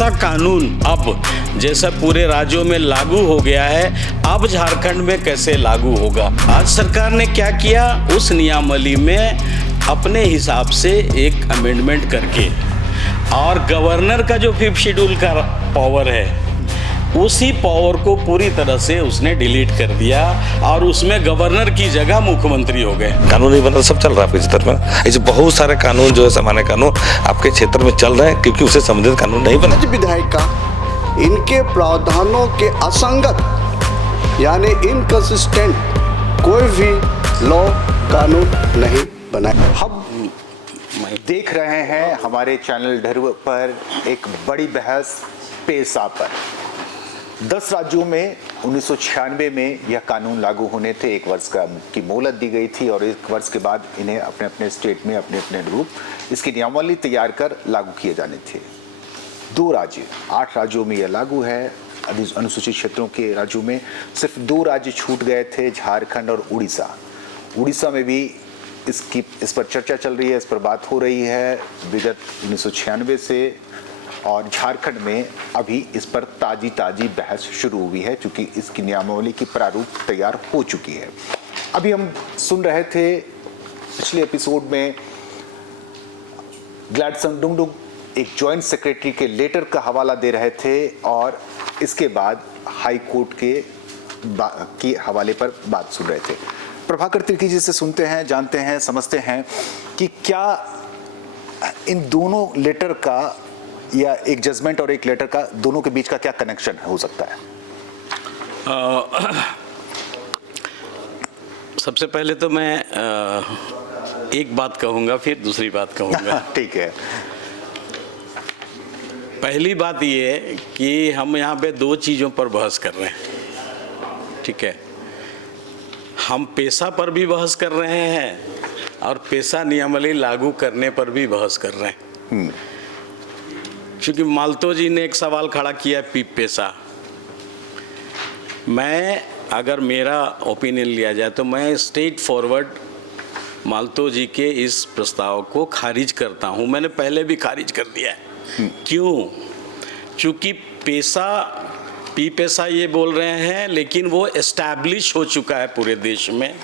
पैसा कानून अब जैसा पूरे राज्यों में लागू हो गया है, अब झारखंड में कैसे लागू होगा। आज सरकार ने क्या किया, उस नियमावली में अपने हिसाब से एक अमेंडमेंट करके और गवर्नर का जो 5th शेड्यूल का पावर है उसी पावर को पूरी तरह से उसने डिलीट कर दिया और उसमें गवर्नर की जगह मुख्यमंत्री हो गए। कानून नहीं बना, सब चल रहा है आपके क्षेत्र में। ऐसे बहुत सारे कानून जो है सामान्य कानून आपके क्षेत्र में चल रहे हैं क्योंकि उससे संबंधित कानून नहीं बने। विधायिका इनके प्रावधानों के असंगत यानी इनकंसिस्टेंट कोई भी लॉ कानून नहीं बनाए। हम देख रहे हैं हमारे चैनल ढर्व पर एक बड़ी बहस पेशा पर। 10 राज्यों में 1996 में यह कानून लागू होने थे, 1 वर्ष की मोहलत दी गई थी और 1 वर्ष के बाद इन्हें अपने अपने स्टेट में अपने अपने रूप इसकी नियमावली तैयार कर लागू किए जाने थे। 2 राज्य, 8 राज्यों में यह लागू है। अनुसूचित क्षेत्रों के राज्यों में सिर्फ 2 राज्य छूट गए थे, झारखंड और उड़ीसा। उड़ीसा में भी इस पर चर्चा चल रही है, इस पर बात हो रही है विगत 1996 से, और झारखंड में अभी इस पर ताजी बहस शुरू हुई है क्योंकि इसकी नियमावली की प्रारूप तैयार हो चुकी है। अभी हम सुन रहे थे पिछले एपिसोड में ग्लैडसन डुंगडुंग एक जॉइंट सेक्रेटरी के लेटर का हवाला दे रहे थे और इसके बाद हाई कोर्ट के हवाले पर बात सुन रहे थे। प्रभाकर तिर्की जी से सुनते हैं, जानते हैं, समझते हैं कि क्या इन दोनों लेटर का या एक जजमेंट और एक लेटर का दोनों के बीच का क्या कनेक्शन हो सकता है। सबसे पहले तो मैं एक बात कहूंगा फिर दूसरी बात कहूंगा। ठीक है। पहली बात ये कि हम यहाँ पे 2 चीज़ों पर बहस कर रहे हैं, ठीक है। हम पेशा पर भी बहस कर रहे हैं और पेशा नियमावली लागू करने पर भी बहस कर रहे हैं। क्योंकि माल्तो जी ने एक सवाल खड़ा किया पेशा। मैं अगर मेरा ओपिनियन लिया जाए तो मैं स्ट्रेट फॉरवर्ड माल्तो जी के इस प्रस्ताव को खारिज करता हूं। मैंने पहले भी खारिज कर दिया है। क्यों? क्योंकि पेशा ये बोल रहे हैं लेकिन वो एस्टैब्लिश हो चुका है पूरे देश में,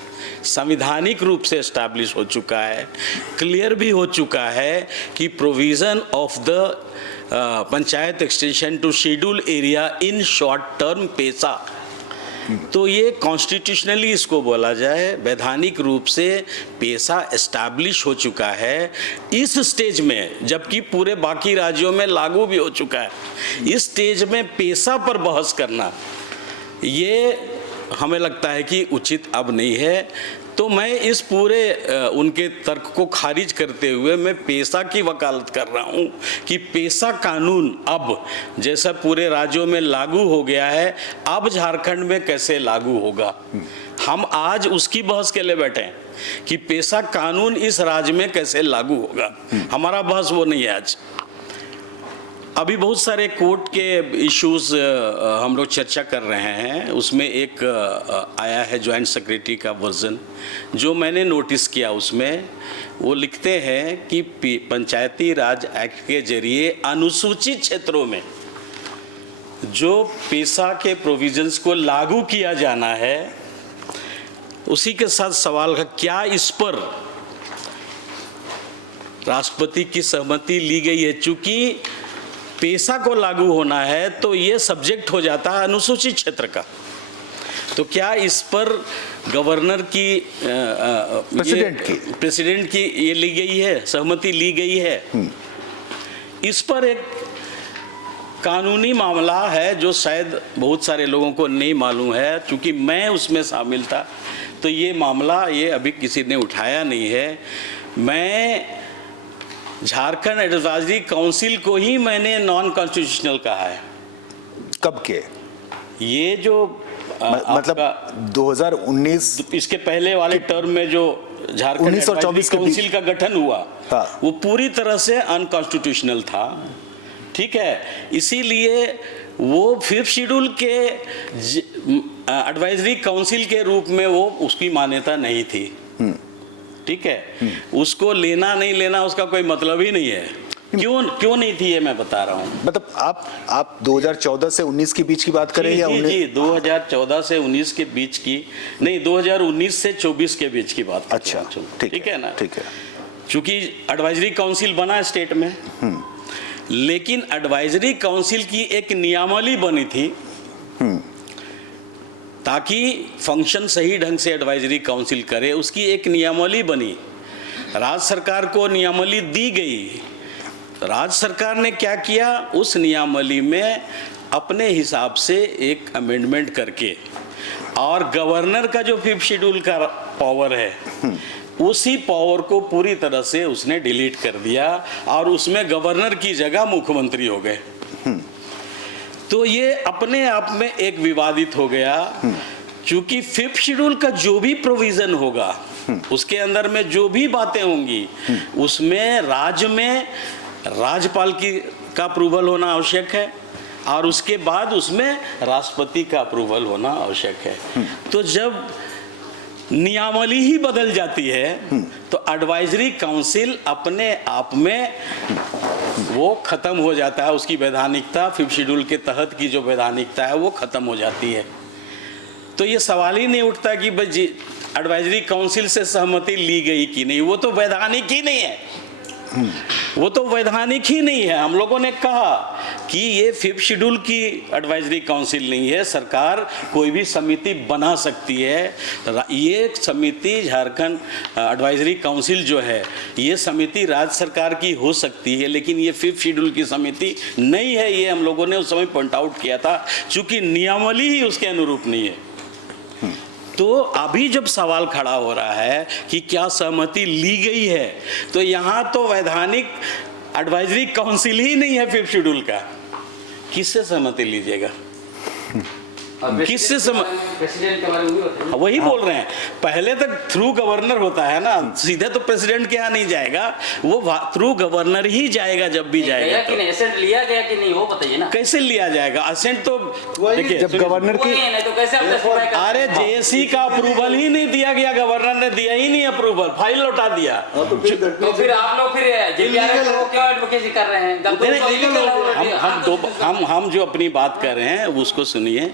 संविधानिक रूप से एस्टैब्लिश हो चुका है, क्लियर भी हो चुका है कि provision of the panchayat extension to schedule area in short term PESA. तो ये कॉन्स्टिट्यूशनली इसको बोला जाए, वैधानिक रूप से पेशा एस्टैब्लिश हो चुका है इस स्टेज में, जबकि पूरे बाकी राज्यों में लागू भी हो चुका है। इस स्टेज में पेशा पर बहस करना ये हमें लगता है कि उचित अब नहीं है। तो मैं इस पूरे उनके तर्क को खारिज करते हुए मैं पेशा की वकालत कर रहा हूं कि पेशा कानून अब जैसा पूरे राज्यों में लागू हो गया है, अब झारखंड में कैसे लागू होगा। हम आज उसकी बहस के लिए बैठे हैं कि पेशा कानून इस राज्य में कैसे लागू होगा। हमारा बहस वो नहीं है आज। अभी बहुत सारे कोर्ट के इश्यूज हम लोग चर्चा कर रहे हैं, उसमें एक आया है जॉइंट सेक्रेटरी का वर्जन जो मैंने नोटिस किया। उसमें वो लिखते हैं कि पंचायती राज एक्ट के जरिए अनुसूचित क्षेत्रों में जो पेशा के प्रोविजंस को लागू किया जाना है, उसी के साथ सवाल है क्या इस पर राष्ट्रपति की सहमति ली गई है। चूंकि पेशा को लागू होना है तो ये सब्जेक्ट हो जाता है अनुसूचित क्षेत्र का, तो क्या इस पर गवर्नर की प्रेसिडेंट की ये ली गई है, सहमति ली गई है। इस पर एक कानूनी मामला है जो शायद बहुत सारे लोगों को नहीं मालूम है, क्योंकि मैं उसमें शामिल था तो ये मामला ये अभी किसी ने उठाया नहीं है। मैं झारखंड एडवाइजरी काउंसिल को ही मैंने नॉन कॉन्स्टिट्यूशनल कहा है। कब के? ये जो मतलब 2019 इसके पहले वाले टर्म में जो झारखंड एडवाइजरी काउंसिल का गठन हुआ, हाँ, वो पूरी तरह से अनकॉन्स्टिट्यूशनल था, ठीक है। इसीलिए वो 5th शेड्यूल के एडवाइजरी काउंसिल के रूप में वो उसकी मान्यता नहीं थी, ठीक है। उसको लेना नहीं लेना उसका कोई मतलब ही नहीं है। क्यों नहीं थी ये मैं बता रहा हूँ। मतलब आप 2014 से 19 के बीच की बात करें या जी 2014 से 19 के बीच की नहीं, 2019 से 24 के बीच की बात। अच्छा, ठीक है ना, ठीक है। चूंकि एडवाइजरी काउंसिल बना स्टेट में, लेकिन एडवाइजरी काउंसिल की एक नियमावली बनी थी ताकि फंक्शन सही ढंग से एडवाइजरी काउंसिल करे, उसकी एक नियमावली बनी। राज्य सरकार को नियमावली दी गई, राज्य सरकार ने क्या किया, उस नियमावली में अपने हिसाब से एक अमेंडमेंट करके और गवर्नर का जो 5th शेड्यूल का पावर है उसी पावर को पूरी तरह से उसने डिलीट कर दिया और उसमें गवर्नर की जगह मुख्यमंत्री हो गए। तो ये अपने आप में एक विवादित हो गया, क्योंकि 5th शेड्यूल का जो भी प्रोविजन होगा उसके अंदर में जो भी बातें होंगी उसमें राज्य में राज्यपाल का अप्रूवल होना आवश्यक है और उसके बाद उसमें राष्ट्रपति का अप्रूवल होना आवश्यक है। तो जब नियमावली ही बदल जाती है तो एडवाइजरी काउंसिल अपने आप में वो खत्म हो जाता है, उसकी वैधानिकता 5th शेड्यूल के तहत की जो वैधानिकता है वो खत्म हो जाती है। तो ये सवाल ही नहीं उठता कि भाई एडवाइजरी काउंसिल से सहमति ली गई कि नहीं, वो तो वैधानिक ही नहीं है, वो तो वैधानिक ही नहीं है। हम लोगों ने कहा कि ये 5th शेड्यूल की एडवाइजरी काउंसिल नहीं है, सरकार कोई भी समिति बना सकती है। ये समिति झारखंड एडवाइजरी काउंसिल जो है ये समिति राज्य सरकार की हो सकती है, लेकिन ये 5th शेड्यूल की समिति नहीं है। ये हम लोगों ने उस समय पॉइंट आउट किया था, चूंकि नियमावली ही उसके अनुरूप नहीं है। तो अभी जब सवाल खड़ा हो रहा है कि क्या सहमति ली गई है, तो यहाँ तो वैधानिक एडवाइजरी काउंसिल ही नहीं है 5th शेड्यूल का, किससे सहमति लीजिएगा, किससे प्रेसिडेंट के बारे में भी बताइए। वही बोल रहे हैं, पहले तक थ्रू गवर्नर होता है ना, सीधे तो प्रेसिडेंट के यहाँ नहीं जाएगा, वो थ्रू गवर्नर ही जाएगा जब भी जाएगा। कि नहीं एसेंट लिया गया कि नहीं वो बताइए ना। कैसे लिया जाएगा असेंट? तो देखिए जब गवर्नर की नहीं तो कैसे आप justify करते हैं? अरे जेएसी का अप्रूवल ही नहीं दिया गया, गवर्नर ने दिया ही नहीं अप्रूवल, फाइल लौटा दिया। तो फिर आप लोग फिर जेपीआर को क्यों एडवोकेसी कर रहे हैं? हम जो अपनी बात कर रहे हैं उसको सुनिए।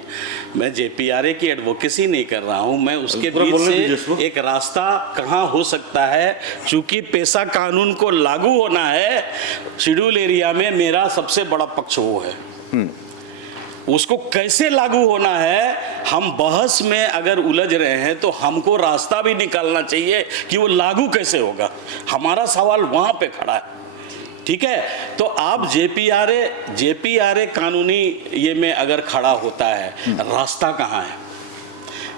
मैं जेपीआरए की एडवोकेसी नहीं कर रहा हूं, मैं उसके बीच से एक रास्ता कहां हो सकता है, चूंकि पेशा कानून को लागू होना है शेड्यूल एरिया में, मेरा सबसे बड़ा पक्ष वो है। उसको कैसे लागू होना है, हम बहस में अगर उलझ रहे हैं तो हमको रास्ता भी निकालना चाहिए कि वो लागू कैसे होगा। हमारा सवाल वहां पे खड़ा है, ठीक है। तो आप जेपीआरए कानूनी ये में अगर खड़ा होता है, रास्ता कहाँ है?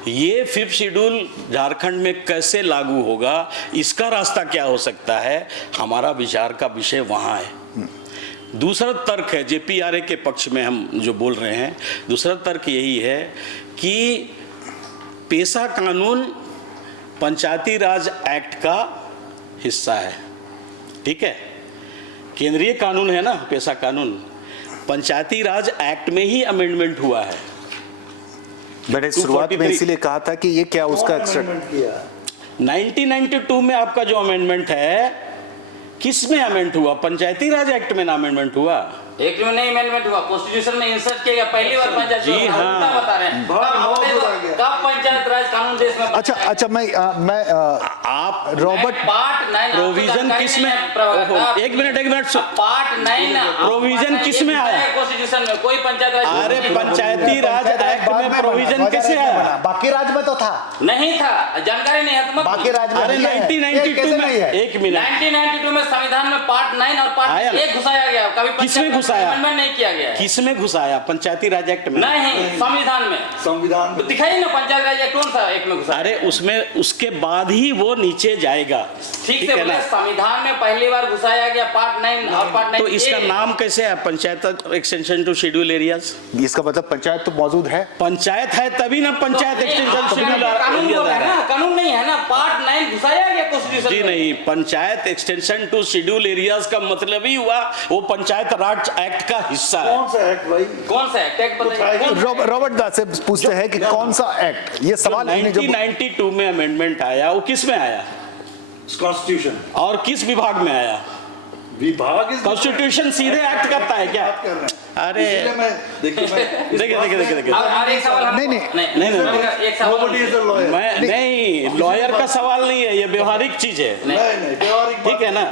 ये 5th शेड्यूल झारखंड में कैसे लागू होगा, इसका रास्ता क्या हो सकता है, हमारा विचार का विषय वहाँ है। दूसरा तर्क है जेपीआरए के पक्ष में हम जो बोल रहे हैं, दूसरा तर्क यही है कि पेशा कानून पंचायती राज एक्ट का हिस्सा है, ठीक है, केंद्रीय कानून है ना पेशा कानून, पंचायती राज एक्ट में ही अमेंडमेंट हुआ है। मैंने शुरुआत में इसीलिए कहा था कि ये क्या उसका 1992 में आपका जो अमेंडमेंट है किस में अमेंड हुआ? पंचायती राज एक्ट में ना अमेंडमेंट हुआ, एक में नहीं अमेंडमेंट हुआ, कॉन्स्टिट्यूशन में इंसर्ट किया गया पहली बार पंचायत। जी हाँ, बता रहे हैं कब पंचायत राज कानून देश में। अच्छा मैं आप रॉबर्ट पार्ट 9 प्रोविजन किस में, एक मिनट पार्ट 9 प्रोविजन किस में आया कॉन्स्टिट्यूशन में? कोई पंचायत राज, अरे पंचायती राज एक्ट में प्रोविजन कैसे आया? बाकी राज्य में तो था, नहीं था, जानकारी नहीं है तुम्हें। बाकी राज्य में अरे 1992 में, एक मिनट, 1992 में संविधान में पार्ट 9 और पार्ट 1 घुसाया गया, कभी किसमें घुसाया? अमेंडमेंट नहीं किया गया। किसमें घुसाया? पंचायती राज एक्ट में नहीं, संविधान में। संविधान दिखाइए ना पंचायत राज एक्ट कौन सा एक में घुसा? अरे उसमें उसके बाद ही वो नीचे जाएगा, ठीक से है बोले, ना? संविधान में पहली बार घुसाया गया पार्ट 9 और पार्ट 9। तो इसका नाम कैसे है? Panchayat extension to schedule areas. इसका मतलब पंचायत तो मौजूद है, पंचायत है तभी ना पंचायत एक्सटेंशन शेड्यूल कानून एरियाज है आ रहा ना, है। कानून नहीं है ना, पार्ट 9 घुसाया गया कॉन्स्टिट्यूशन जी में। नहीं, panchayat extension to schedule areas का मतलब ही हुआ वो पंचायत राज एक्ट का हिस्सा है। कौन सा एक्ट भाई? कौन सा एक्ट बताइए? रॉबर्ट दास से पूछते हैं कि कौन सा एक्ट, ये सवाल इन्हें जो 1992 में अमेंडमेंट आया वो किस में आया कॉन्स्टिट्यूशन और किस विभाग में आया? विभाग इस कॉन्स्टिट्यूशन सीधे एक्ट करता है क्या? बात कर रहे हैं। अरे इसलिए मैं देखिए और एक सवाल हम- नहीं, नहीं। एक सवाल Nobody is a lawyer. मैं नहीं, लॉयर का सवाल नहीं है, ये व्यवहारिक चीज है। नहीं व्यवहारिक ठीक है ना,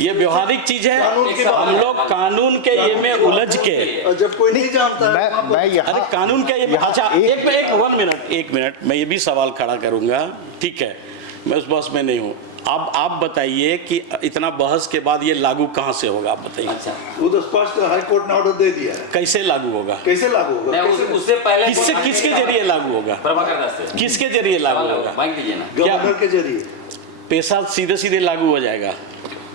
ये व्यवहारिक चीज है। कानून की बात हम है। लोग कानून के ये में उलझ के, और जब कोई नहीं जानता है मैं अरे यहाँ कानून का ये, यहाँ अच्छा एक- एक मिनट मैं ये भी सवाल खड़ा करूंगा। ठीक है, मैं उस बहस में नहीं हूँ। अब आप बताइए कि इतना बहस के बाद ये लागू कहाँ से होगा, आप बताइए। अच्छा वो तो स्पष्ट हाई कोर्ट ने ऑर्डर दे दिया है। कैसे लागू होगा? कैसे लागू होगा? नहीं, कैसे? उससे पहले किससे, किसके जरिए लागू होगा? प्रभाकर दास से किसके जरिए लागू होगा? माइक दीजिए ना। गवर्नर के जरिए पैसा सीधे सीधे लागू हो जाएगा।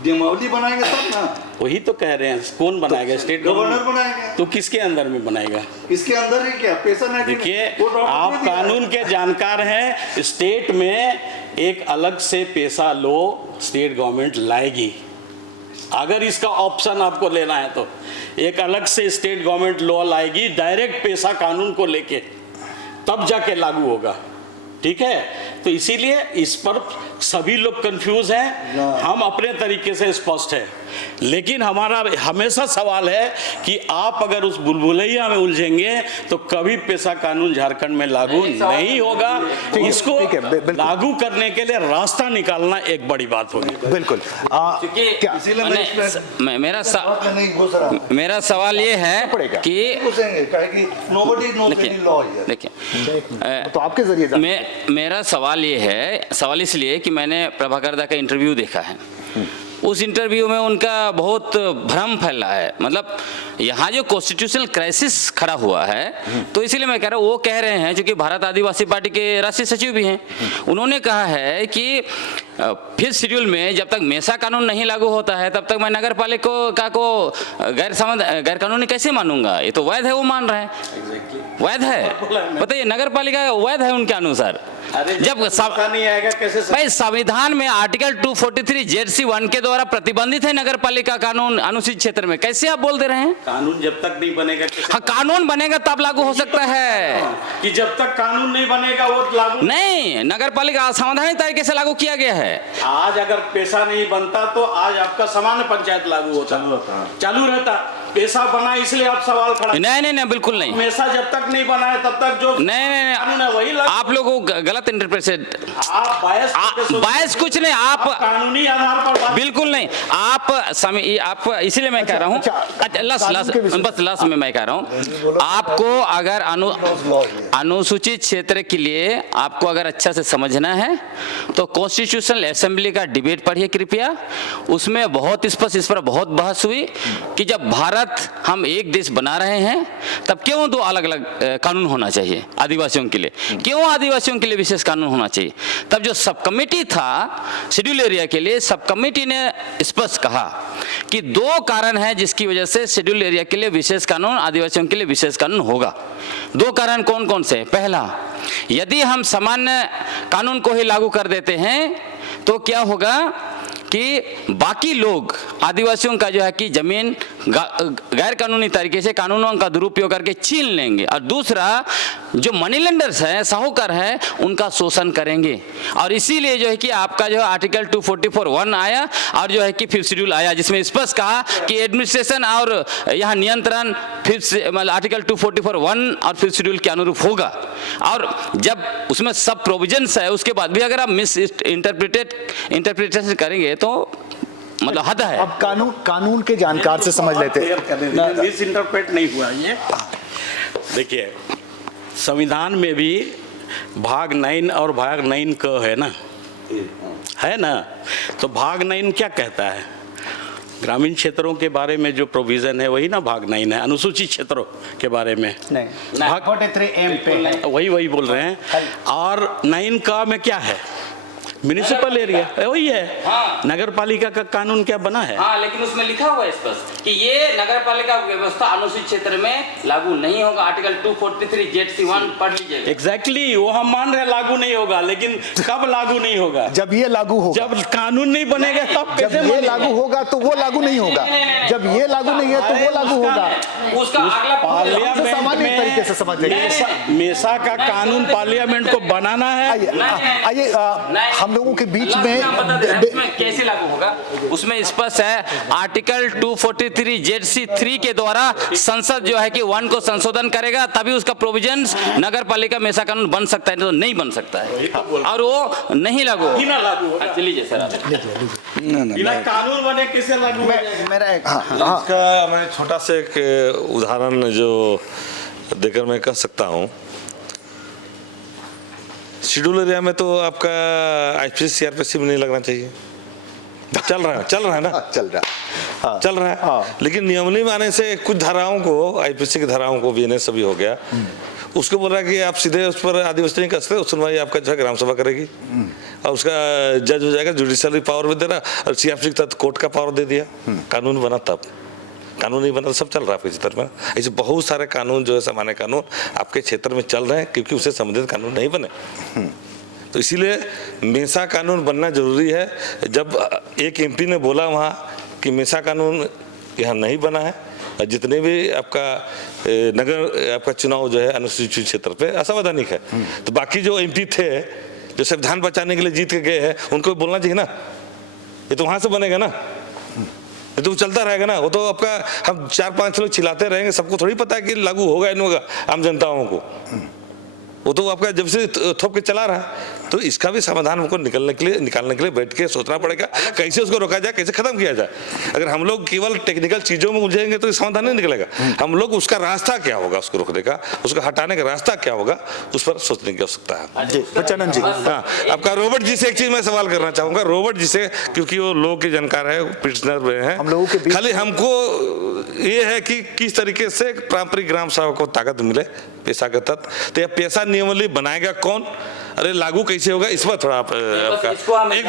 नियमावली बनाएंगे तब ना। वही तो कह रहे हैं, कौन बनाएगा? स्टेट गवर्नर बनाएंगे। तो किसके अंदर में बनाएगा? इसके अंदर ही क्या पैसा नहीं? देखिए, आप कानून के जानकार हैं। स्टेट में एक अलग से पैसा लो स्टेट गवर्नमेंट लाएगी, अगर इसका ऑप्शन आपको लेना है तो। एक अलग से स्टेट गवर्नमेंट लॉ लाएगी, डायरेक्ट पैसा कानून को लेके, तब जाके लागू होगा। ठीक है, तो इसीलिए इस पर सभी लोग कंफ्यूज हैं, हम अपने तरीके से स्पष्ट है। लेकिन हमारा हमेशा सवाल है कि आप अगर उस बुलबुलैया में उलझेंगे तो कभी पैसा कानून झारखंड में लागू नहीं होगा। इसको ठीक है, बिल्कुल। लागू करने के लिए रास्ता निकालना एक बड़ी बात होगी। बिल्कुल क्योंकि क्या इसीलिए मैं इसमें मेरा नहीं घुस रहा। मेरा सवाल ये है पड़ेगा। कि घुसेंगे काहे कि nobody knows देखिए any law here। देखिए तो आपके जरिए मेरा सवाल ये है, सवाल इसलिए कि मैंने प्रभाकर दा का इंटरव्यू देखा है। उस इंटरव्यू में उनका बहुत भ्रम फैला है। मतलब यहाँ जो कॉन्स्टिट्यूशनल क्राइसिस खड़ा हुआ है, तो इसीलिए मैं कह रहा हूँ, वो कह रहे हैं, क्योंकि भारत आदिवासी पार्टी के राष्ट्रीय सचिव भी हैं, उन्होंने कहा है कि फिफ्थ शेड्यूल में जब तक मेसा कानून नहीं लागू होता है तब तक मैं नगर पालिका को गैर कानूनी कैसे मानूंगा? ये तो वैध है, वो मान रहे हैं। वैध है, बताइए, नगर पालिका वैध है उनके अनुसार। जब नहीं आएगा कैसे? भाई, संविधान में आर्टिकल 243 जेडसी 1 के द्वारा प्रतिबंधित है नगर पालिका कानून अनुसूचित क्षेत्र में, कैसे आप बोल दे रहे हैं? कानून जब तक नहीं बनेगा हाँ, कानून बनेगा तब लागू हो सकता है। कि जब तक कानून नहीं बनेगा वो लागू नहीं, नगर पालिका असंवैधानिक तरीके से लागू किया गया है। आज अगर पैसा नहीं बनता तो आज आपका सामान्य पंचायत लागू होता, चालू रहता। पैसा बना इसलिए आप सवाल खड़ा। नहीं, बिल्कुल नहीं। पैसा जब तक नहीं बना है तब तक जो नहीं, कानून है वही लागू। आप लोगों को गलत इंटरप्रेटेड, आप बायस कुछ नहीं, आप कानूनी आधार पर बात। बिल्कुल नहीं। आप इसीलिए मैं कह रहा हूँ, बस लास्ट में मैं कह रहा हूँ, आपको अगर अनुसूचित क्षेत्र के लिए आपको अगर अच्छा से समझना है तो कॉन्स्टिट्यूशनल असेंबली का डिबेट पढ़िए कृपया। उसमें बहुत स्पष्ट इस पर बहुत बहस हुई कि जब भारत हम एक देश बना रहे हैं तब क्यों दो अलग अलग कानून होना चाहिए आदिवासियों के लिए, क्यों आदिवासियों के लिए विशेष कानून होना चाहिए। तब जो सब कमेटी था शेड्यूल एरिया के लिए, सब कमेटी ने स्पष्ट कहा कि दो कारण है जिसकी वजह से शेड्यूल एरिया के लिए विशेष कानून, आदिवासियों के लिए विशेष कानून होगा। दो कारण कौन कौन से? पहला, यदि हम सामान्य कानून को ही लागू कर देते हैं तो क्या होगा कि बाकी लोग आदिवासियों का जो है कि जमीन गैर कानूनी तरीके से कानूनों का दुरुपयोग करके छीन लेंगे, और दूसरा जो मनी लेंडर्स हैं, साहूकार हैं, उनका शोषण करेंगे। और इसीलिए जो है कि आपका जो है आर्टिकल 244(1) आया और जो है कि फिफ्थ शेड्यूल आया, जिसमें स्पष्ट कहा कि एडमिनिस्ट्रेशन और यहाँ नियंत्रण मतलब आर्टिकल 244(1) और फिफ्थ शेड्यूल के अनुरूप होगा। और जब उसमें सब प्रोविजंस है, उसके बाद भी अगर आप मिस इंटरप्रिटेशन करेंगे तो मतलब हद है। अब कानून के जानकार से समझ लेते हैं। मिस इंटरप्रेट नहीं हुआ ये। देखिए, संविधान में भी भाग 9 और भाग 9 क है ना, तो भाग 9 क्या कहता है? ग्रामीण क्षेत्रों के बारे में जो प्रोविजन है वही ना भाग 9 है। अनुसूचित क्षेत्रों के बारे में नहीं, 43M पे है। वही बोल रहे हैं। और 9 का में क्या है? म्युनिसिपल एरिया वही है। हाँ। नगर पालिका का कानून क्या बना है? हाँ, लेकिन उसमें लिखा हुआ है स्पष्ट कि ये नगर पालिका व्यवस्था अनुसूचित क्षेत्र में लागू नहीं होगा। आर्टिकल 243 जेडसी 1 पढ़ लीजिएगा। एग्जैक्टली, वो हम मान रहे लागू नहीं होगा, लेकिन कब लागू नहीं होगा? जब ये लागू होगा, जब कानून नहीं बनेगा तब जब कैसे ये बनेगा? लागू होगा तो वो लागू नहीं होगा। जब ये लागू नहीं है तो वो लागू होगा। उसका अगला पार्लियामेंट सामान्य तरीके से समझ लेंगे। मेसा का कानून पार्लियामेंट को बनाना है। आइए हम लोगों के बीच अल्लाह में से आप बता दें, इसमें कैसे लागू होगा? उसमें स्पष्ट है आर्टिकल 243 ZC 3 के द्वारा संसद जो है कि 1 को संशोधन करेगा, तभी उसका प्रोविजन नगर पालिका मेसा कानून बन सकता है, तो नहीं बन सकता है और वो नहीं लागू होगा। बिना लागू होगा। अच्छा, लीजिए सर आप। बिना कानून बने कैसे लागू हो जाएगा? मेरा एक इसका मैं छोटा सा एक उदाहरण जो देकर मैं कह सकता हूँ, शेड्यूल एरिया में तो आपका आईपीसी सीआरपीसी में नहीं लगना चाहिए। चल रहा है ना, चल रहा है। लेकिन नियमावली में आने से कुछ धाराओं को, आईपीसी की धाराओं को बीएनएस सभी हो गया, उसको बोल रहा है कि आप सीधे उस पर आदिवासी नहीं कर सकते, सुनवाई आपका जो है ग्राम सभा करेगी और उसका जज हो जाएगा, जुडिशरी पावर भी दे रहा और सीआरपीसी के तहत कोर्ट का पावर दे दिया। कानून बना तब, कानून नहीं बना तो सब चल रहा है आपके क्षेत्र में। ऐसे बहुत सारे कानून जो है सामान्य कानून आपके क्षेत्र में चल रहे हैं क्योंकि उससे संबंधित कानून नहीं बने। तो इसीलिए मेसा कानून बनना जरूरी है। जब एक एमपी ने बोला वहाँ कि मेसा कानून यहाँ नहीं बना है, जितने भी आपका नगर आपका चुनाव जो है अनुसूचित क्षेत्र पे असंवैधानिक है, तो बाकी जो एमपी थे जो संविधान बचाने के लिए जीत के गए हैं उनको बोलना चाहिए ना, ये तो वहाँ से बनेगा ना, ये तो चलता रहेगा ना। वो तो आपका हम 4-5 लोग चिल्लाते रहेंगे, सबको थोड़ी पता है कि लागू होगा नहीं होगा आम जनताओं को। वो तो आपका जब से थोप के चला रहा है, तो इसका भी समाधान हमको निकालने के लिए बैठ के सोचना पड़ेगा कैसे उसको रोका जाए, कैसे खत्म किया जाए। अगर हम लोग केवल टेक्निकल चीजों में उलझेंगे तो समाधान नहीं निकलेगा। हम लोग उसका रास्ता क्या होगा, उसको रोकने का, उसको हटाने का रास्ता क्या होगा, उस पर सोचने की आवश्यकता है। जी बच्चानंद जी, हाँ, आपका रोबर्ट जी से एक चीज मैं सवाल करना चाहूंगा, रोबर्ट जी से, क्योंकि वो लोग के जानकार है, पिटिशनर में है, हम लोगों के बीच खाली हमको ये है कि किस तरीके से पारंपरिक ग्राम सभा को ताकत मिले पेशा के तत्व, तो यह पेशा नियमावली बनाएगा कौन, अरे लागू कैसे होगा, इस पर थोड़ा आपका वही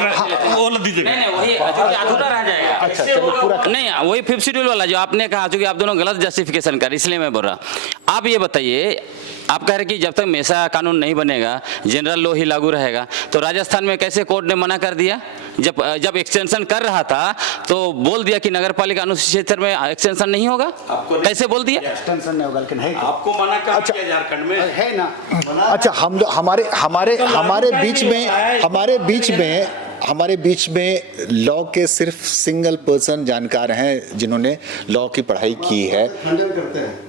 अधूरा रह जाएगा। अच्छा चलो पूरा नहीं, वही 5th शेड्यूल वाला जो आपने कहा, चूंकि आप दोनों गलत जस्टिफिकेशन कर, इसलिए मैं बोल रहा। आप ये बताइए, आप कह रहे कि जब तक मेसा कानून नहीं बनेगा जनरल लॉ ही लागू रहेगा, तो राजस्थान में कैसे कोर्ट ने मना कर दिया? जब एक्सटेंशन कर रहा था तो बोल दिया कि नगर पालिका अनुसूचित क्षेत्र में एक्सटेंशन नहीं होगा, कैसे बोल दिया? एक्सटेंशन नहीं होगा, लेकिन है आपको मना कर दिया झारखंड में है ना। अच्छा, हमारे बीच में लॉ के सिर्फ सिंगल पर्सन जानकार हैं जिन्होंने लॉ की पढ़ाई की है। खंडन करते हैं,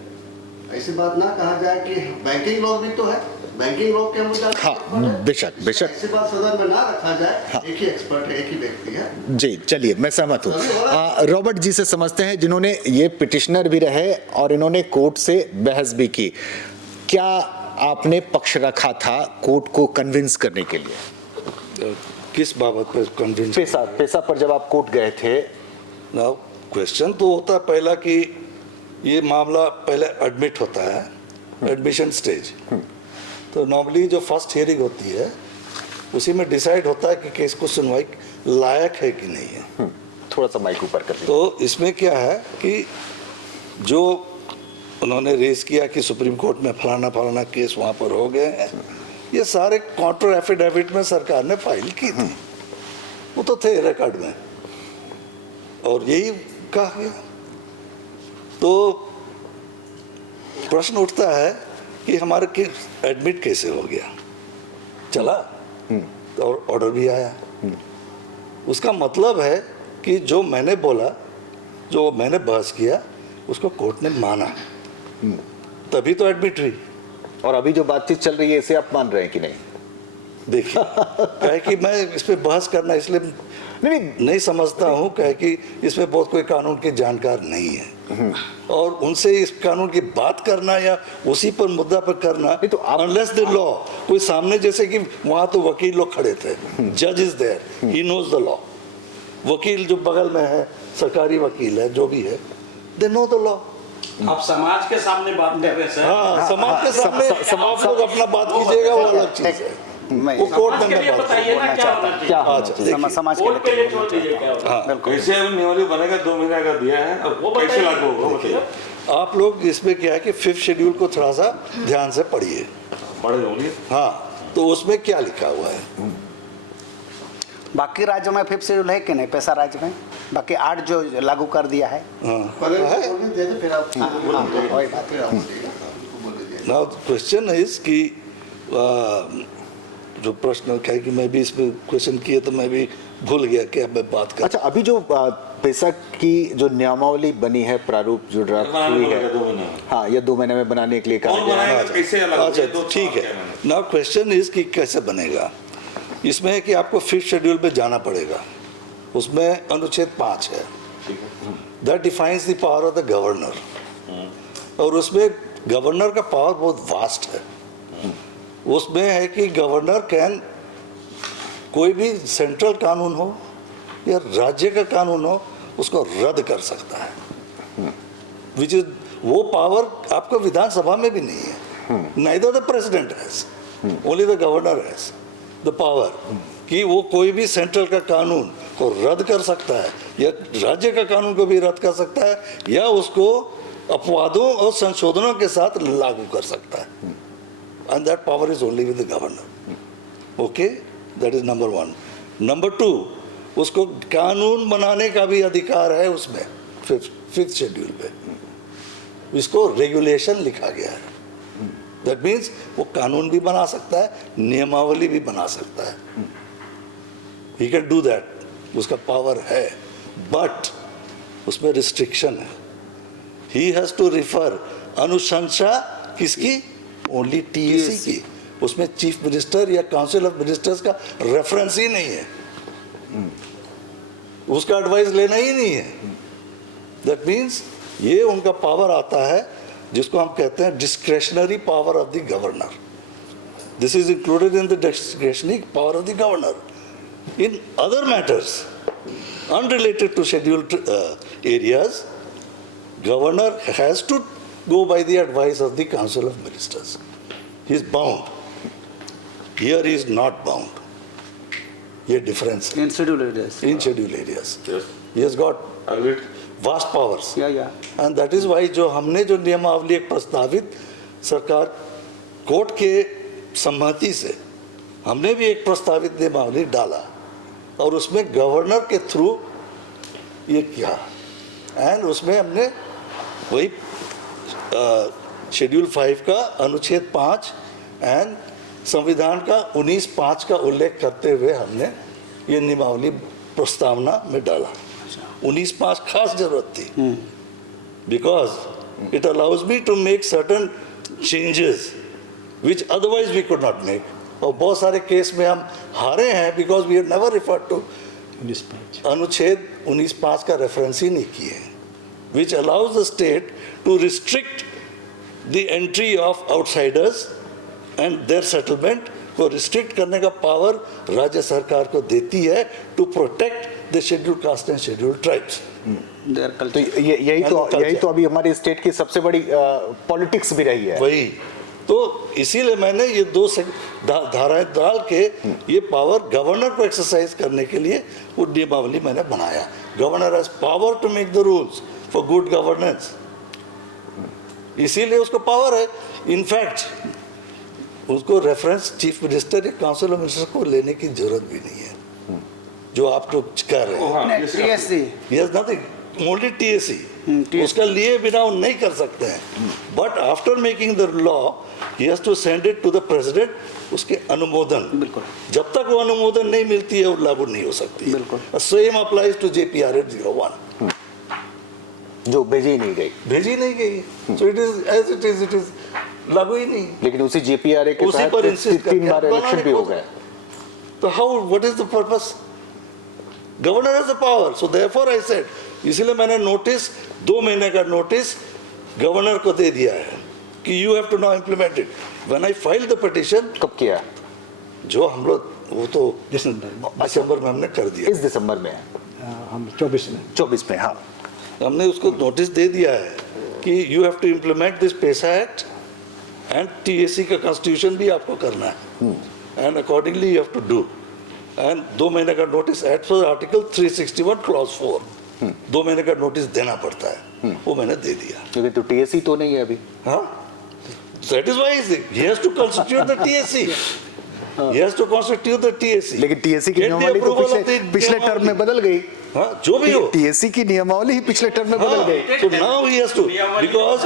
ऐसी बात ना कहा जाए कि बैंकिंग लॉ भी तो है, बैंकिंग लॉ के मुद्दा। हाँ बेशक ऐसी बात सदन में ना रखा जाए। एक ही एक्सपर्ट है, एक ही व्यक्ति है। जी, चलिए मैं सहमत हूँ। रॉबर्ट जी से समझते हैं, जिन्होंने ये पिटिशनर भी रहे और इन्होंने कोर्ट से बहस भी की। क्या आपने पक्ष रखा था कोर्ट को कन्विंस करने के लिए? किस बाबत पर कन्विंस? पेशा पर जब आप कोर्ट गए थे। नाउ क्वेश्चन तो होता है पहला कि ये मामला पहले एडमिट होता है, एडमिशन स्टेज। तो नॉर्मली जो फर्स्ट हियरिंग होती है उसी में डिसाइड होता है कि केस को सुनवाई लायक है कि नहीं है। थोड़ा सा माइक ऊपर कर लीजिए। तो इसमें क्या है कि जो उन्होंने रेस किया कि सुप्रीम कोर्ट में फलाना केस वहाँ पर हो गए हैं, ये सारे काउंटर एफिडेविट में सरकार ने फाइल की थी, वो तो थे रिकॉर्ड में, और यही कहा गया। तो प्रश्न उठता है कि हमारे केस एडमिट कैसे हो गया, चला और ऑर्डर भी आया। उसका मतलब है कि जो मैंने बोला, जो मैंने बहस किया, उसको कोर्ट ने माना, तभी तो एडमिट हुई। और अभी जो बातचीत चल रही है इसे आप मान रहे हैं कि नहीं? देखिए, कहे कि मैं इस पे बहस करना इसलिए नहीं समझता हूँ, कहे कि इसमें बहुत कोई कानून के जानकार नहीं है, और उनसे इस कानून की बात करना या उसी पर मुद्दा पर करना, तो अनलेस द लॉ, कोई सामने, जैसे कि वहाँ तो वकील लोग खड़े थे, जज is there, he knows the law. वकील जो बगल में है, सरकारी वकील है, जो भी है, दे नो द लॉ। आप समाज के सामने बात कर रहे हैं सर। हाँ, समाज के सामने आप लोग अपना बात कीजिएगा, वो अलग चीज है, वो कोर्ट में बात बताइए ना क्या होना चाहिए। अच्छा, समाज कोर्ट के लिए छोड़ दीजिए क्या होगा। कैसे नियमावली बनेगा, 2 महीने का दिया है, और वो कैसे लागू होगा बताइए। आप लोग इसमें क्या है कि 5th शेड्यूल को थोड़ा सा ध्यान से पढ़िए। बड़े होंगे। हाँ, तो उसमें क्या लिखा हुआ है? बाकी राज्यों में 5th शेड्यूल है कि नहीं? पेशा राज्य में बाकी 8 जो लागू कर दिया है। वही बात है। नाउ क्वेश्चन इज कि जो प्रश्न है कि मैं भी इसमें क्वेश्चन किए तो मैं भी भूल गया कि अब मैं बात कर। अच्छा, अभी जो पैसा की जो नियमावली बनी है, प्रारूप जो ड्राफ्ट हुई है, हाँ, ये 2 महीने में बनाने के लिए कहा गया है। अच्छा ठीक है। नाउ क्वेश्चन इज कि कैसे बनेगा। इसमें है कि आपको 5th शेड्यूल पे जाना पड़ेगा, उसमें अनुच्छेद 5 है, that defines the power of the governor. और उसमें गवर्नर का पावर बहुत वास्ट है। उसमें है कि गवर्नर कैन, कोई भी सेंट्रल कानून हो या राज्य का कानून हो, उसको रद्द कर सकता है, विच इज, वो पावर आपको विधानसभा में भी नहीं है। Neither the president has, only the governor has the power कि वो कोई भी सेंट्रल का कानून को रद्द कर सकता है या राज्य का कानून को भी रद्द कर सकता है या उसको अपवादों और संशोधनों के साथ लागू कर सकता है। And that power is only with the governor. Okay, that is number 1। Number 2, उसको कानून बनाने का भी अधिकार है उसमें 5th शेड्यूल पे। इसको रेगुलेशन लिखा गया है। दैट मीन्स वो कानून भी बना सकता है, नियमावली भी बना सकता है। ही कैन डू दैट, उसका पावर है, बट उसमें रिस्ट्रिक्शन है। ही हैज टू रिफर, अनुशंसा किसकी? ओनली टीएसी की। उसमें चीफ मिनिस्टर या काउंसिल ऑफ मिनिस्टर्स का रेफरेंस ही नहीं है, उसका एडवाइस लेना ही नहीं है। दैट मीन्स ये उनका पावर आता है जिसको हम कहते हैं discretionary power of the governor. This is included in the discretionary power of the governor. In other matters unrelated to scheduled areas, governor has to go by the advice of the council of ministers. He is bound. Here he is not bound. ये difference है. In scheduled areas. In scheduled areas. Yes. He has got vast powers. Yeah. And that is why जो हमने जो नियमावली एक प्रस्तावित सरकार court के सम्मति से हमने भी एक प्रस्तावित नियमावली डाला और उसमें गवर्नर के थ्रू ये किया। एंड उसमें हमने वही शेड्यूल 5 का अनुच्छेद 5 एंड संविधान का 19(5) का उल्लेख करते हुए हमने ये नियमावली प्रस्तावना में डाला। 19(5) खास जरूरत थी, because it allows me to make certain changes which otherwise we could not make. और बहुत सारे केस में हम हारे हैं because we have never referred to अनुच्छेद 19(5) का रेफरेंस ही नहीं किए, which allows the state to restrict the entry of outsiders and their settlement को रिस्ट्रिक्ट करने का पावर राज्य सरकार को देती है to protect the schedule caste and schedule tribes. तो यही तो अभी हमारे स्टेट की सबसे बड़ी पॉलिटिक्स भी रही है। वही तो इसीलिए मैंने ये 2 धाराएं डाल के ये पावर गवर्नर को एक्सरसाइज करने के लिए वो नियमावली मैंने बनाया। Governor has power to make the rules for good governance, इसीलिए उसको पावर है। इनफैक्ट उसको रेफरेंस चीफ मिनिस्टर या काउंसिल ऑफ मिनिस्टर को लेने की जरूरत भी नहीं है, जो आप लोग कर रहे हैं। नथिंग, ओनली टीएससी उसका लिए बिना वो नहीं कर सकते हैं। But after making the law he has to send it to the president, उसके अनुमोदन। बिल्कुल। जब तक वो अनुमोदन नहीं मिलती है वो लागू नहीं हो सकती। बिल्कुल। सेम अप्लाइज टू JPR 01 जो भेजी नहीं गई। So it is as it is लागू ही नहीं। लेकिन उसी JPRA के उसी पर तहत 3 बार इलेक्शन भी हो गए। तो how, what is the purpose? Governor has the power, so therefore I said, इसीलिए मैंने नोटिस 2 महीने का नोटिस गवर्नर को दे दिया है कि you have to now implement it. When I file the petition, कब किया? जो हम लोग वो तो दिसंबर में हमने कर दिया। इस दिसंबर में हम 24 में हाँ हमने उसको नोटिस दे दिया है कि you have to implement this PESA act and TAC का कॉन्स्टिट्यूशन भी आपको करना है and accordingly you have to do. And 2 महीने का notice at for article 361 clause 4 2 महीने का नोटिस देना पड़ता है, वो मैंने दे दिया। लेकिन तो TAC तो नहीं है अभी। हाँ, that is why he has to constitute the TAC। he has to constitute the TSC. लेकिन टीएससी की Get the नियमावली तो approval of the पिछले टर्म में बदल गई। हाँ, जो भी हो। टीएससी की नियमावली ही पिछले टर्म में बदल गई। So now he has to, because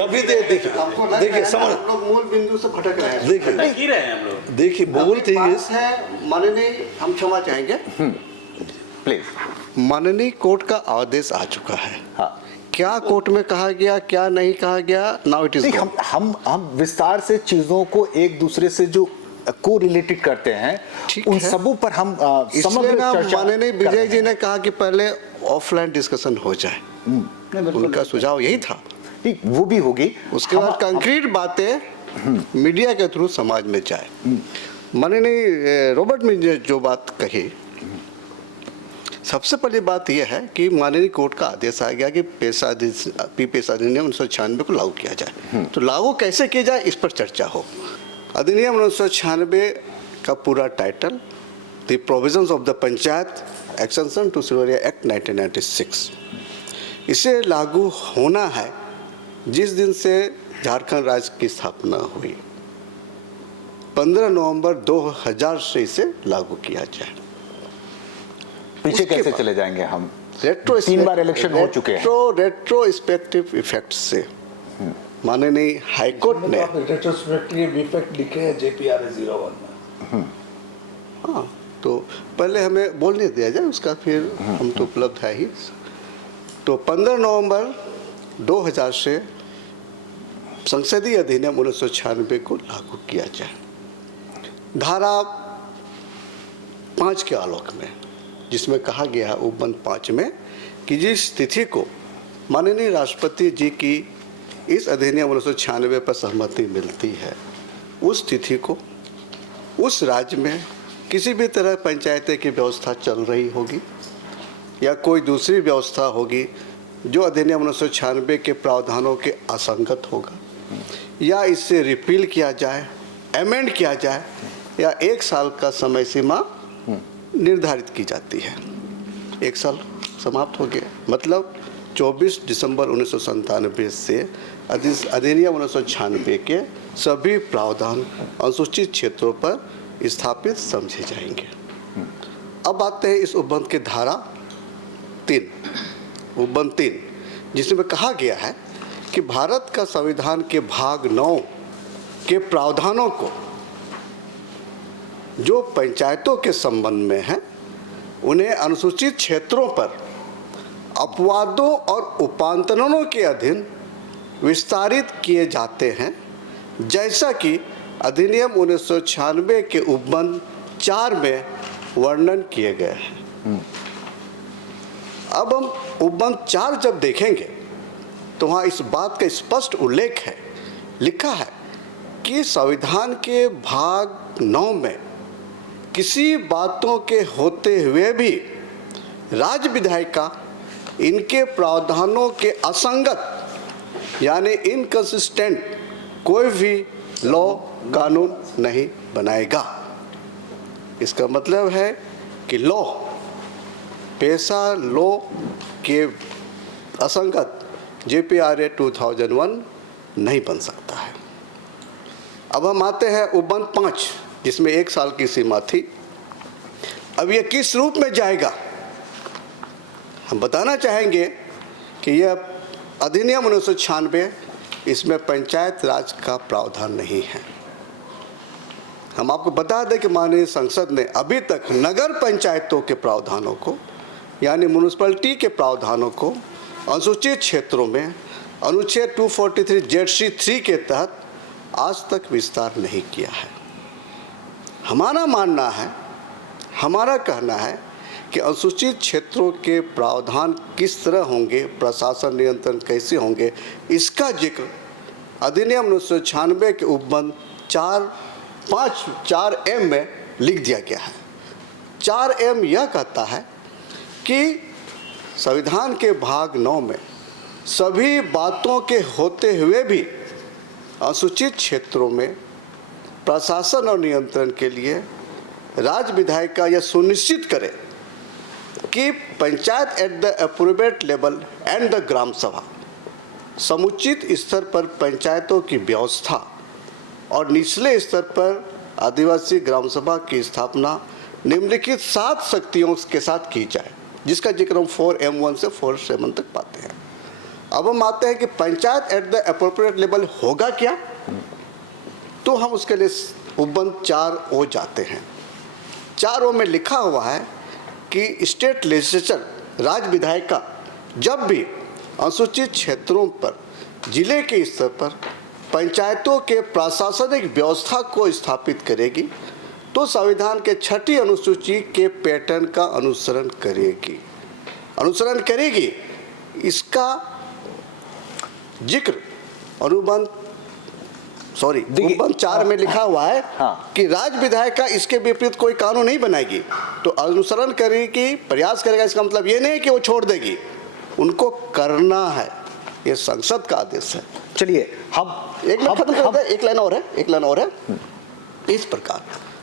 अभी देखिए आपको लग रहा देखिए है ना, समझ हम लोग मूल बिंदु से भटक रहे हैं। देखिए ही रहे हैं हम लोग। देखिए मूल थिंग बात इज है माननीय, हम क्षमा चाहेंगे, प्लीज। माननीय कोर्ट का आदेश आ चुका है। हाँ। क्या कोर्ट में कहा गया, क्या नहीं कहा गया, नाउ इट इज नहीं, हम विस्तार से चीजों को एक दूसरे से जो को रिलेटेड करते हैं, ठीक उन है। सबों पर हम इसलिए समग्र ना चर्चा माननीय कर विजय रहे जी हैं। ने कहा कि पहले ऑफलाइन डिस्कशन हो जाए। उनका सुझाव यही था। ठीक, वो भी होगी। उसके बाद कंक्रीट बातें मीडिया के थ्रू समाज में जाए। माननीय रॉबर्ट ने जो बात कही, सबसे पहली बात यह है कि माननीय कोर्ट का आदेश आ गया कि पेशा अधिनियम 1996 को लागू किया जाए। तो लागू कैसे किया जाए, इस पर चर्चा हो। अधिनियम 1996 का पूरा title the provisions of the panchayat extension to सिल्वरिया एक्ट 1996। इसे लागू होना है जिस दिन से झारखंड राज्य की स्थापना हुई, 15 नवंबर 2000 से इसे लागू किया जाए। पीछे उसके कैसे बाद चले जाएंगे हम? रेट्रो 3 बार इलेक्शन हो चुके हैं। रेट्रोस्पेक्टिव इफेक्ट से माननीय हाईकोर्ट ने, रेट्रोस्पेक्टिव इफेक्ट लिखे हैं JPRA 01 में। हाँ, तो पहले हमें बोलने दिया जाए, उसका फिर हम तो उपलब्ध है ही। तो 15 नवंबर 2000 से संसदीय अधिनियम 1996 को लागू किया जाए। धारा 5 के आलोक में, जिसमें कहा गया है उपबंध 5 में कि जिस तिथि को माननीय राष्ट्रपति जी की इस अधिनियम 1996 पर सहमति मिलती है, उस तिथि को उस राज्य में किसी भी तरह पंचायतें की व्यवस्था चल रही होगी या कोई दूसरी व्यवस्था होगी जो अधिनियम 1996 के प्रावधानों के असंगत होगा, या इससे रिपील किया जाए, अमेंड किया जाए, या 1 साल का समय सीमा निर्धारित की जाती है। 1 साल समाप्त हो गया, मतलब 24 दिसंबर 1997 से अधिनियम 1996 के सभी प्रावधान अनुसूचित क्षेत्रों पर स्थापित समझे जाएंगे। अब आते हैं इस उपबंध के धारा 3, उपबंध 3, जिसमें कहा गया है कि भारत का संविधान के भाग 9 के प्रावधानों को जो पंचायतों के संबंध में है, उन्हें अनुसूचित क्षेत्रों पर अपवादों और उपांतरणों के अधीन विस्तारित किए जाते हैं, जैसा कि अधिनियम 1996 के उपबंध 4 में वर्णन किए गए हैं। अब हम उपबंध 4 जब देखेंगे तो वहाँ इस बात का स्पष्ट उल्लेख है, लिखा है कि संविधान के भाग 9 में किसी बातों के होते हुए भी राज्य विधायिका इनके प्रावधानों के असंगत यानी इनकंसिस्टेंट कोई भी लॉ कानून नहीं बनाएगा। इसका मतलब है कि लॉ, पेशा लॉ के असंगत JPRA 2001 नहीं बन सकता है। अब हम आते हैं उपबंध 5, जिसमें 1 साल की सीमा थी। अब यह किस रूप में जाएगा, हम बताना चाहेंगे कि यह अधिनियम 1996, इसमें पंचायत राज का प्रावधान नहीं है। हम आपको बता दें कि माननीय संसद ने अभी तक नगर पंचायतों के प्रावधानों को यानी म्यूनिसिपैलिटी के प्रावधानों को अनुसूचित क्षेत्रों में अनुच्छेद 243 ZC3 के तहत आज तक विस्तार नहीं किया है। हमारा मानना है, हमारा कहना है कि अनुसूचित क्षेत्रों के प्रावधान किस तरह होंगे, प्रशासन नियंत्रण कैसे होंगे, इसका जिक्र अधिनियम 1996 के उपबंध 4M में लिख दिया गया है। 4M यह कहता है कि संविधान के भाग 9 में सभी बातों के होते हुए भी अनुसूचित क्षेत्रों में प्रशासन और नियंत्रण के लिए राज्य विधायिका यह सुनिश्चित करे कि panchayat at the appropriate level and the gram sabha समुचित स्तर पर पंचायतों की व्यवस्था और निचले स्तर पर आदिवासी ग्राम सभा की स्थापना निम्नलिखित 7 शक्तियों के साथ की जाए, जिसका जिक्र हम 4M1 से 4M7 तक पाते हैं। अब हम आते हैं कि panchayat at the appropriate level होगा क्या, तो हम उसके लिए उपबंध 4O जाते हैं। 4O में लिखा हुआ है कि स्टेट लेजिस्लेचर, राज्य विधायिका जब भी अनुसूचित क्षेत्रों पर जिले के स्तर पर पंचायतों के प्रशासनिक व्यवस्था को स्थापित करेगी तो संविधान के 6ठी अनुसूची के पैटर्न का अनुसरण करेगी। इसका जिक्र उपबंध 4 में लिखा हुआ है कि राज्य विधायिका इसके विपरीत कोई कानून नहीं बनाएगी तो अनुसरण करेगी, प्रयास करेगा। इसका मतलब ये नहीं है कि वो छोड़ देगी, उनको करना है, ये संसद का आदेश है। चलिए हम एक मिनट खत्म कर दें, एक लाइन और है। इस प्रकार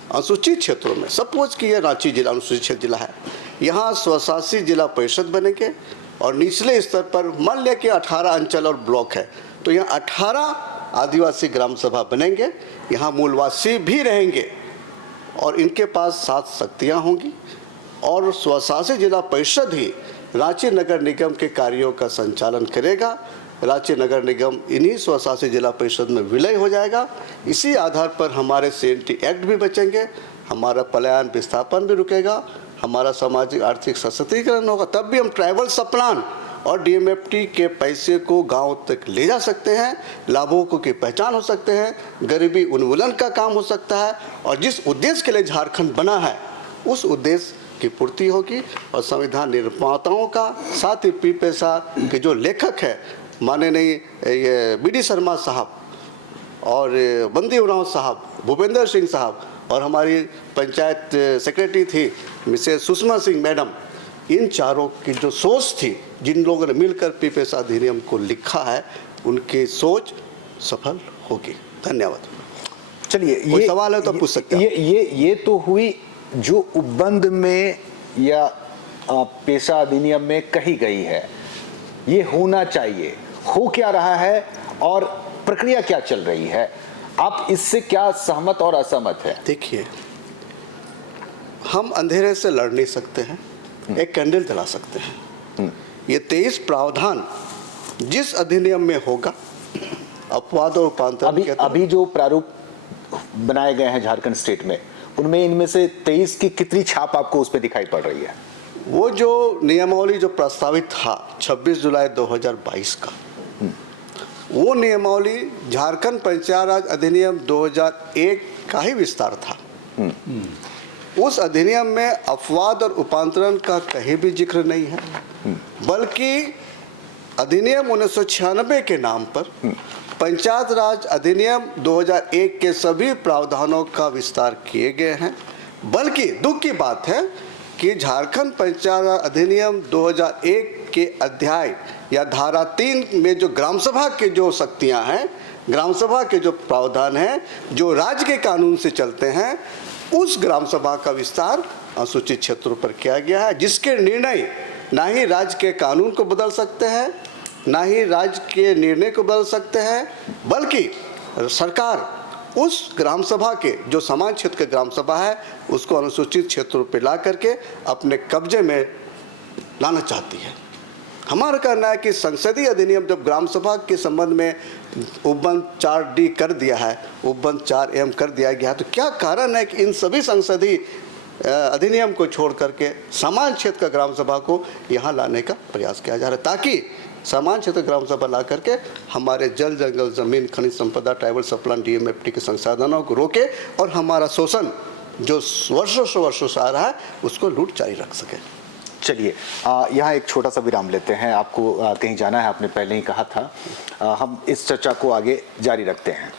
अनुसूचित क्षेत्रों में सपोज कि ये रांची जिला अनुसूचित क्षेत्र जिला है, यहाँ स्वशासी जिला परिषद बनेंगे और निचले स्तर पर मान लिया कि 18 अंचल और ब्लॉक है तो यहाँ 18 आदिवासी ग्राम सभा बनेंगे। यहाँ मूलवासी भी रहेंगे और इनके पास 7 शक्तियाँ होंगी और स्वशासी जिला परिषद ही रांची नगर निगम के कार्यों का संचालन करेगा। रांची नगर निगम इन्हीं स्वशासी जिला परिषद में विलय हो जाएगा। इसी आधार पर हमारे CNT एक्ट भी बचेंगे, हमारा पलायन विस्थापन भी रुकेगा, हमारा सामाजिक आर्थिक सशक्तिकरण होगा। तब भी हम ट्राइबल सप्लान और DMFT के पैसे को गांव तक ले जा सकते हैं, लाभुकों की पहचान हो सकते हैं, गरीबी उन्मूलन का काम हो सकता है और जिस उद्देश्य के लिए झारखंड बना है उस उद्देश्य की पूर्ति होगी। और संविधान निर्माताओं का, साथ ही पीपेसा के जो लेखक है माननीय ये BD शर्मा साहब और बंदी उरांव साहब, भूपेंद्र सिंह साहब और हमारी पंचायत सेक्रेटरी थी मिसेस सुषमा सिंह मैडम, इन चारों की जो सोच थी, जिन लोगों ने मिलकर पीपेसा अधिनियम को लिखा है, उनकी सोच सफल होगी। धन्यवाद। चलिए, कोई सवाल है तो पूछ सकते हैं। ये तो हुई जो उपबंध में या पेशा अधिनियम में कही गई है, ये होना चाहिए, हो क्या रहा है और प्रक्रिया क्या चल रही है, आप इससे क्या सहमत और असहमत है? देखिए, हम अंधेरे से लड़ नहीं सकते हैं, एक कैंडल जला सकते हैं। ये 23 प्रावधान जिस अधिनियम में होगा, अपवाद और रूपांतरण अभी जो प्रारूप बनाए गए हैं झारखंड स्टेट में, उनमें इनमें से 23 की कितनी छाप आपको उस पर दिखाई पड़ रही है? वो जो नियमावली जो प्रस्तावित था 26 जुलाई 2022 का, वो नियमावली झारखंड पंचायत राज अधिनियम 2001 का ही विस्तार था। उस अधिनियम में अपवाद और उपांतरण का कहीं भी जिक्र नहीं है, बल्कि अधिनियम 1996 के नाम पर पंचायत राज अधिनियम 2001 के सभी प्रावधानों का विस्तार किए गए हैं। बल्कि दुख की बात है कि झारखंड पंचायत राज अधिनियम 2001 के अध्याय या धारा 3 में जो ग्राम सभा के जो शक्तियां हैं, ग्राम सभा के जो प्रावधान हैं, जो राज्य के कानून से चलते हैं, उस ग्राम सभा का विस्तार अनुसूचित क्षेत्रों पर किया गया है, जिसके निर्णय ना ही राज्य के कानून को बदल सकते हैं, ना ही राज्य के निर्णय को बदल सकते हैं, बल्कि सरकार उस ग्राम सभा के जो समान क्षेत्र के ग्राम सभा है उसको अनुसूचित क्षेत्रों पर ला करके अपने कब्जे में लाना चाहती है। हमारा कहना है कि संसदीय अधिनियम जब ग्राम सभा के संबंध में उपबंध 4D कर दिया है, उपबंध 4M कर दिया गया है, तो क्या कारण है कि इन सभी संसदीय अधिनियम को छोड़ करके समान क्षेत्र का ग्राम सभा को यहाँ लाने का प्रयास किया जा रहा है, ताकि समान क्षेत्र ग्राम सभा ला करके हमारे जल जंगल जमीन खनिज संपदा ट्राइबल सप्लान DMFT के संसाधनों को रोके और हमारा शोषण जो वर्षों से आ रहा है उसको लूट जारी रख सके। चलिए, यहाँ एक छोटा सा विराम लेते हैं। आपको कहीं जाना है, आपने पहले ही कहा था। हम इस चर्चा को आगे जारी रखते हैं।